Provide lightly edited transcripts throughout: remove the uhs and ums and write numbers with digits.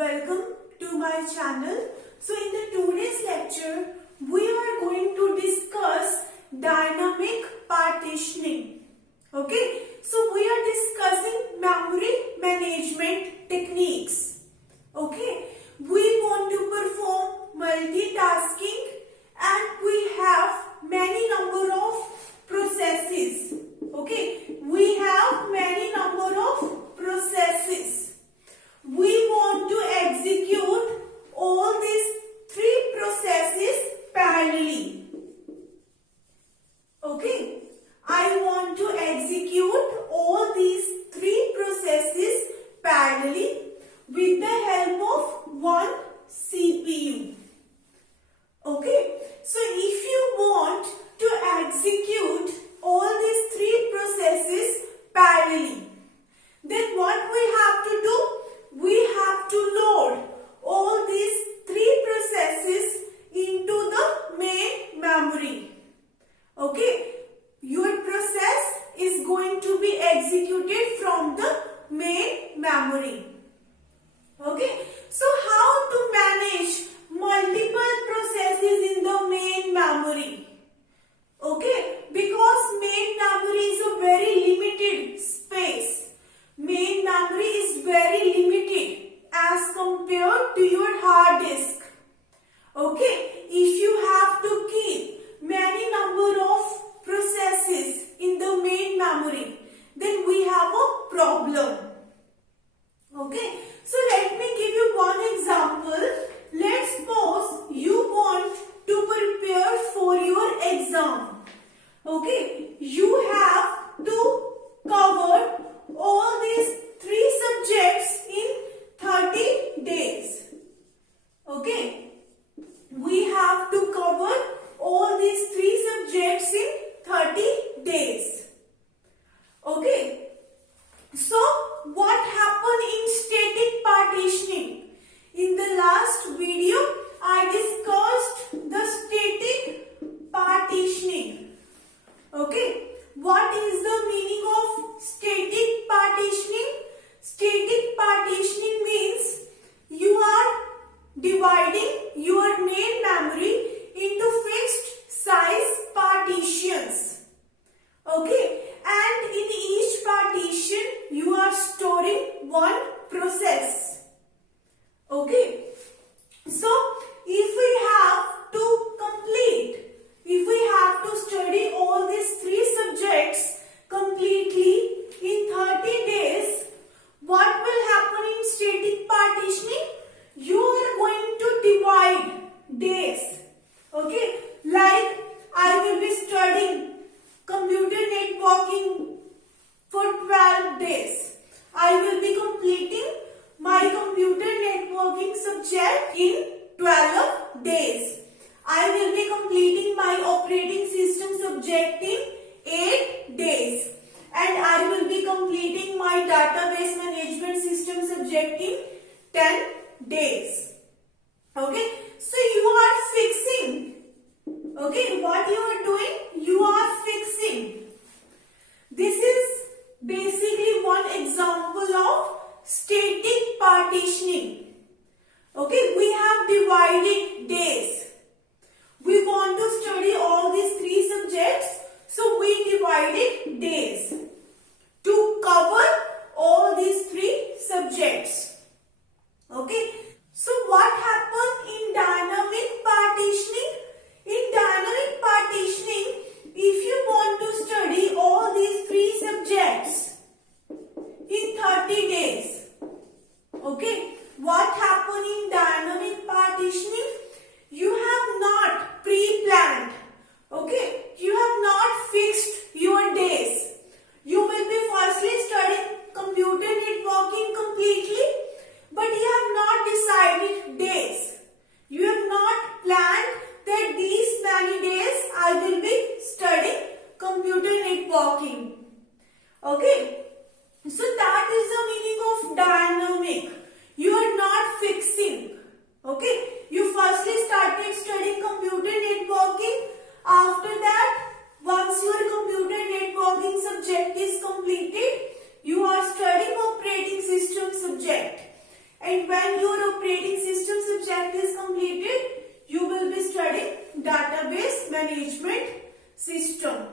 welcome to my channel. So in the today's lecture, we are going to discuss dynamic partitioning. Okay, so we are discussing memory management techniques. Okay, we want to perform multitasking and we have many number of processes. Okay, we have many number of processes. We want to execute all these three processes parallelly. Okay, I want to execute all these three processes parallelly with the help of one CPU. Okay, so if you want to execute all these three processes parallelly, then what we have to do? We have to load all these three processes into the main memory. Okay, your process is going to be executed from the main memory. Okay, so how to manage multiple processes in the main memory? Okay, because main memory is a very limited space. Main memory is very limited as compared to your hard disk. Okay, if you have to keep many number of processes in the main memory, then we have a problem. Okay, so let me give you one example. Let's suppose you want to prepare for your exam. Okay, you have to cover all these three subjects in 30 days. Okay, we have to cover all these three subjects in 30 days. Okay, so what happened in static partitioning? In the last video, I discussed the static partitioning. Okay, what is the meaning of static partitioning? Static partitioning means you are dividing your main memory into fixed size partitions. Okay, and in each partition you are storing one process. Okay, so if we have to study all these three subjects completely in 30 days, what will happen in static partitioning? You are going to divide days. Okay, like I will be studying computer networking for 12 days. I will be completing my computer networking subject in 12 days. I will be completing my operating system subject in 8 days. And I will be completing my database management system subject in 10 days. Okay, so you are fixing. Okay, what you are doing? You are fixing. This is basically one example of static partitioning. Okay, we have divided days. We want to study all these three subjects, so we divided days to cover all these three subjects. Okay, so what happened in dynamic partitioning? In dynamic partitioning, if you want to study all these three subjects in 30 days, okay, what happened in dynamic partitioning? You have not pre-planned. Okay, you have not fixed your days. You will be firstly studying computer networking completely. subject is completed, you will be studying database management system.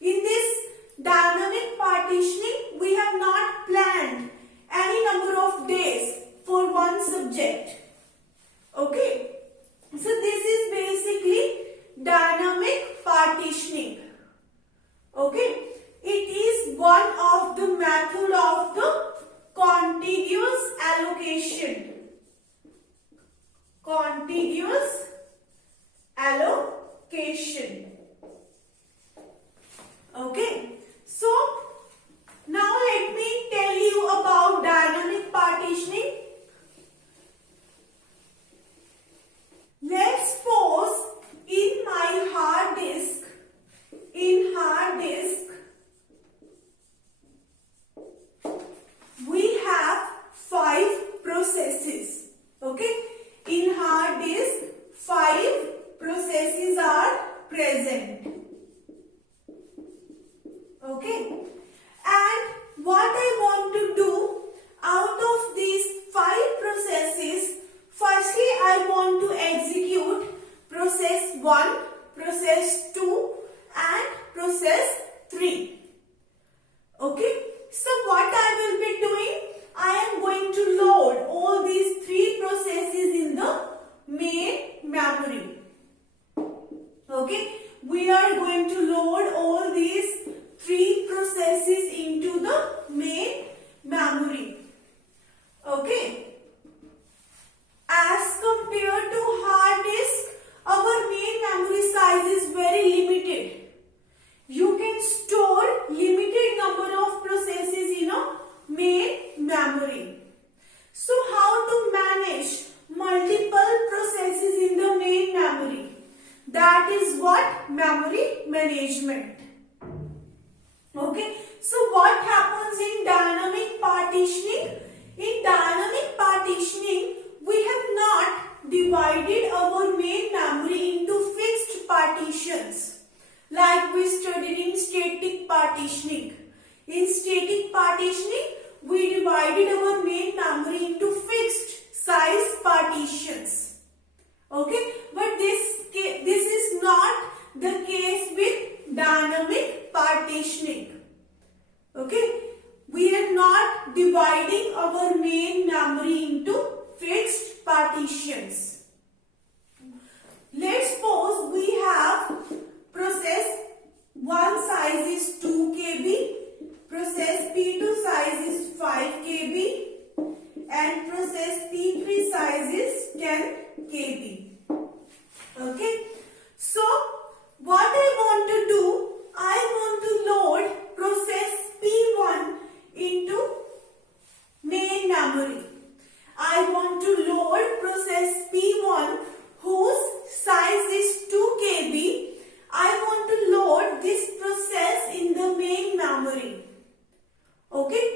In this dynamic partitioning, we have not planned any number of days for one subject. Okay. So this is basically dynamic partitioning. Okay. It is one of the method of the contiguous allocation. Contiguous allocation. Okay. So now let me tell you about dynamic partitioning. Let's suppose in my hard disk, we have 5 processes. Okay, in hard disk 5 processes are present. Okay, and what I want to do out of these 5 processes, firstly I want to execute process 1, process 2 and process 3. Okay, so what I will be doing, I am going to load all these 3 processes in the main memory. Okay, we are going to load all these 3 processes into the main memory. Okay, as compared to hard disk, our main memory size is very limited. You can store limited number of processes in a main memory. So how to manage multiple processes in the main memory? That is what memory management. Okay, so what happens in dynamic partitioning? In dynamic partitioning, we have not divided our main memory into fixed partitions like we studied in static partitioning. In static partitioning, we divided our main memory into fixed size partitions. Okay, but this is not the case with dynamic partitioning. Okay, we are not dividing our main memory into fixed partitions. Let's suppose we have process 1 size is 2 KB, process P2 size is 5 KB and process P3 size is 10 KB. Okay, so what I want to do, I want to load process P1 into main memory. I want to load process P1 whose size is 2 KB. I want to load this process in the main memory. Okay,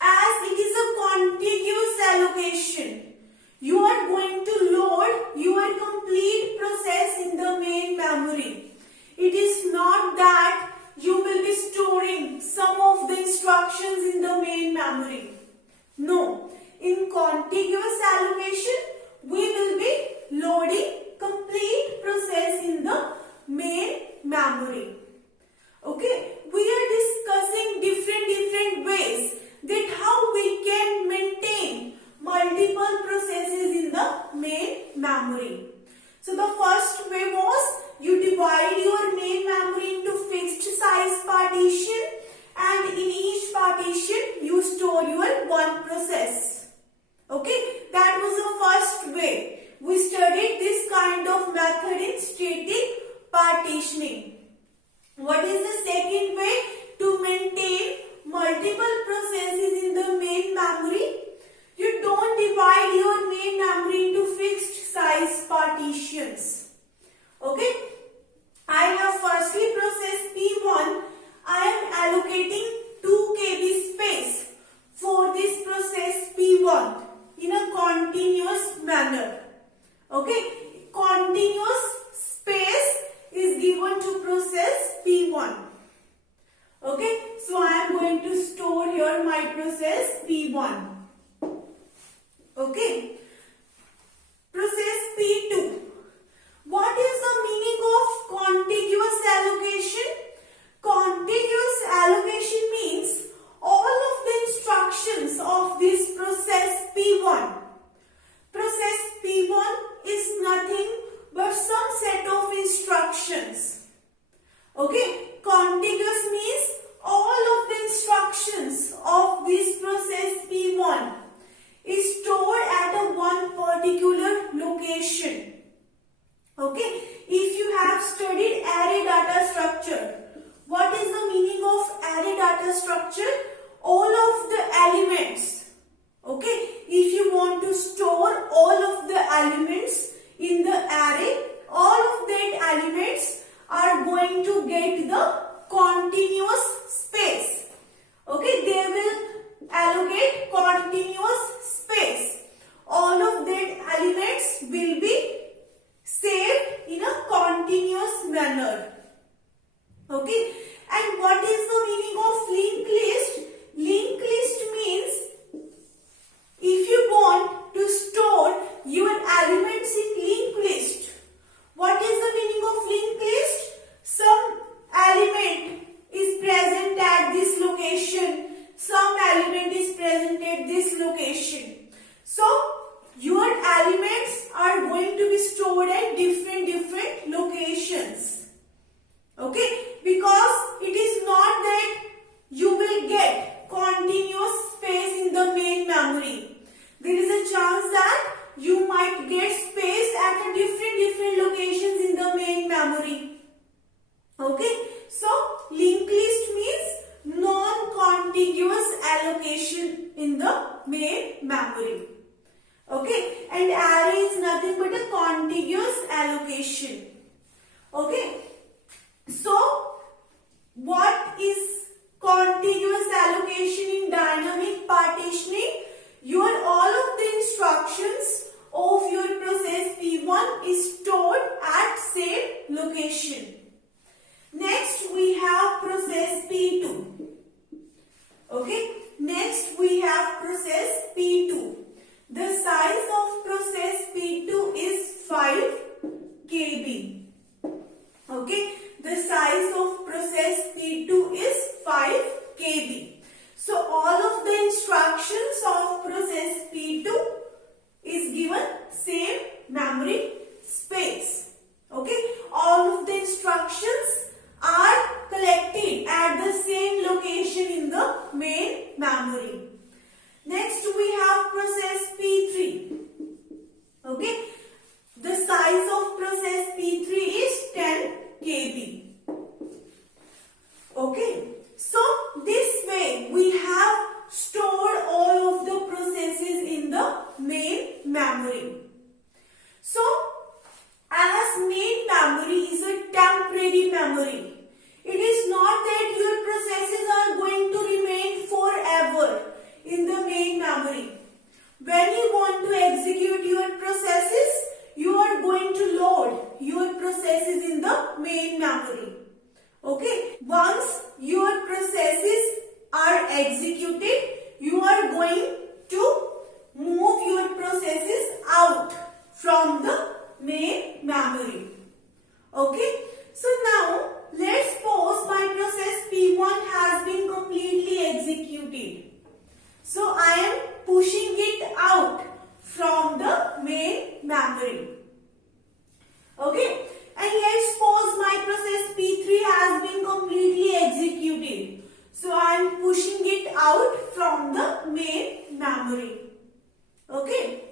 as it is a contiguous allocation, you are going to load your complete process in the main memory. It is not that you will be storing some of the instructions in the main memory. No, in contiguous allocation, we will be loading complete process in the main memory. Okay, we are discussing different ways that how we can maintain multiple processes in the main memory. So the first way was you divide your main memory into fixed size partition and in each partition you store your one process. Okay, that was the first way. We studied this kind of method in static partitioning. What is the second way to maintain multiple processes in the main memory? You don't divide your main memory into fixed size partitions. Okay, I have firstly process P1. I am allocating 2 KB space for this process P1 in a continuous manner. Okay, continuous space is given to process P1. Okay, so I am going to store here my process P1. Okay, Process P2. What is the meaning of contiguous allocation? Contiguous allocation means all of the instructions of this process P1. Process P1 is nothing but some set of instructions. Okay, contiguous means all of the instructions of this process P1 is stored at a one particular location. Okay, if you have studied array data structure, what is the meaning of array data structure? All of the elements. Okay, if you want to store all of the elements in the array, all of the elements are going to get the continuous space. Okay, they will allocate continuous space. All of the elements will be saved in a continuous manner. Okay, and what is the meaning of linked list? Linked list means if you want to store your elements in linked list. What is the meaning of linked list? Some element is present at this location, some element is present at this location. So your elements are going to be stored at different locations. Okay, because it is not that you will get continuous space in the main memory. There is a chance that you might get space at a different locations in the main memory. Okay, so linked list means non-contiguous allocation in the main memory. Okay, and array is nothing but a contiguous allocation. Okay, so what is contiguous allocation in dynamic partitioning? All of the instructions of your process P1 is stored at same location. Next we have process P2. Okay, next we have process P2. The size of process P2 is 5 KB. Okay, the size of process P2 is 5 KB. So all of the instructions of process P2 is given same memory space. Okay, all of the instructions are collected at the same location in the main memory. Next we have process P3. Okay, the size of process P3 is 10 KB. Okay, so this way we have stored all of the processes in the main memory. So as main memory is a temporary memory, it is not that your processes are going to remain forever in the main memory. When you want to execute your processes, you are going to load your processes in the main memory. Okay, once your processes are executed, you are going to move your processes out from the main memory. Okay, so now let's suppose my process P1 has been completely executed. So I am pushing it out from the main memory. Okay, and let's suppose my process P3 has been completely executed. So I am pushing it out from the main memory. Okay,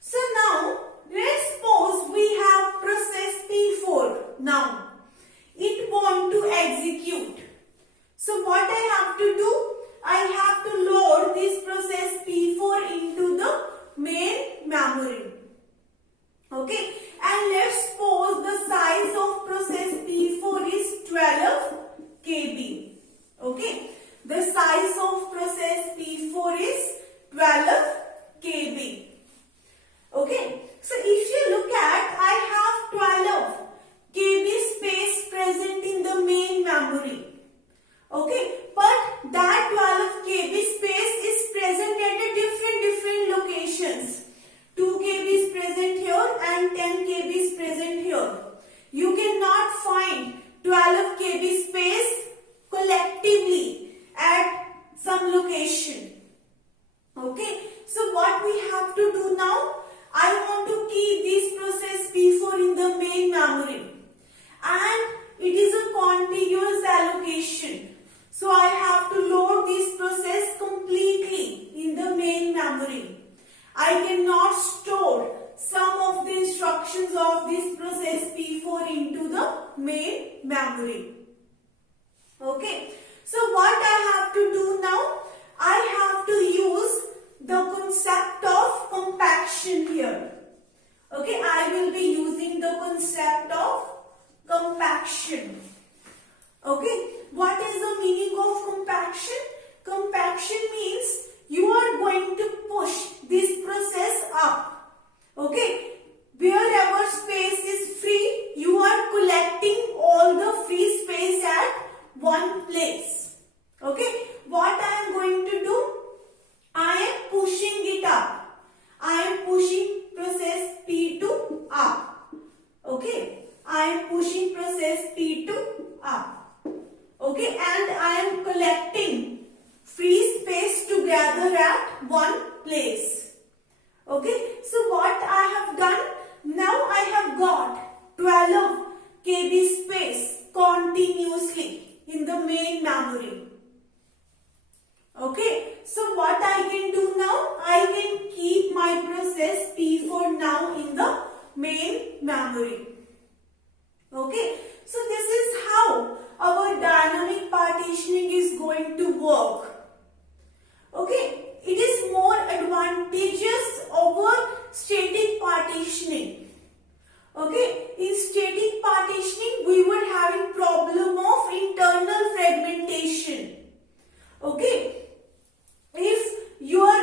so now let's suppose we have process P4. Now it want to execute. So what I have to do? I have to load this process P4 into the main memory. Okay, and let's suppose the size of process P4 is 12 KB. Okay, the size of process P4 is 12 KB. Okay, so if you look at, I have 12 KB space present in the main memory. Okay, but that 12 KB space is present at a different locations. 2 KB is present memory, and it is a contiguous allocation. So I have to load this process completely in the main memory. I cannot store some of the instructions of this process P4 into the main memory. Okay. So what I have to do now? I have to use the concept of compaction here. Okay. I will be using the concept of compaction. Okay. What is the meaning of compaction? Compaction means you are going to push this process up. Okay. Wherever space is free, you are collecting all the free space at one place. Okay. What I am going to do? I am pushing it up. I am pushing process P2 up. Okay. I am pushing process P2 up. Okay, and I am collecting free space together at one place. Okay, so what I have done, now I have got 12 KB space continuously in the main memory. Okay, so what I can do now, I can keep my process P4 now in the main memory. Okay, so this is how our dynamic partitioning is going to work. Okay, it is more advantageous over static partitioning. Okay, in static partitioning we were having problem of internal fragmentation. Okay, if your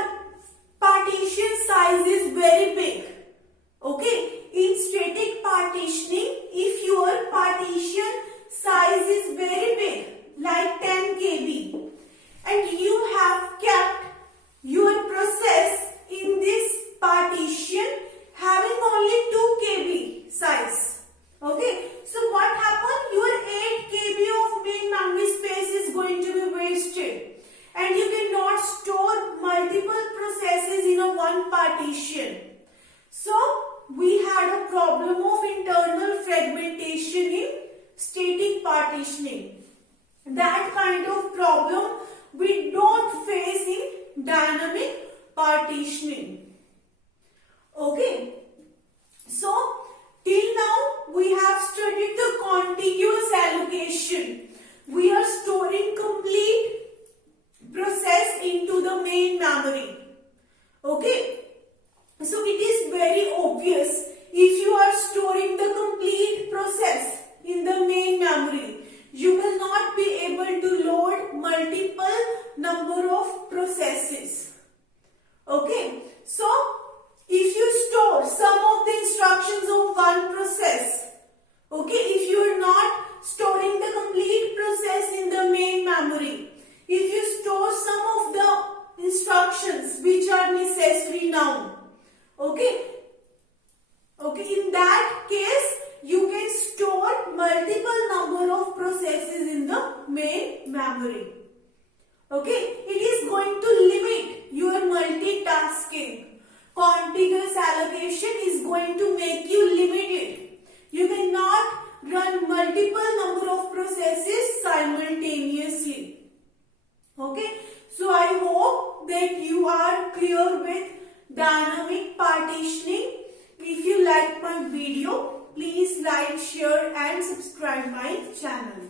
partition size is very big, okay, in static partitioning, if your partition size is very big, like 10 KB, and you have kept your process in this partition having only 2 KB size. Okay, so what happened? Your 8 KB of main memory space is going to be wasted, and you cannot store multiple processes in a one partition. So we had a problem of internal fragmentation in static partitioning. That kind of problem we don't face in dynamic partitioning. Okay. So till now we have studied the contiguous allocation. We are storing complete process into the main memory. Okay. So it is very obvious, if you are storing the complete process in the main memory, you will not be able to load multiple number of processes. Okay. So if you store some of the instructions of one process, okay, if you are not storing the complete process in the main memory, if you store some of the instructions which are necessary now, okay, in that case you can store multiple number of processes in the main memory. Okay, it is going to limit your multitasking. Contiguous allocation is going to make you limited. You cannot run multiple number of processes simultaneously. Okay, so I hope that you are clear with dynamic partitioning. If you like my video, please like, share and subscribe my channel.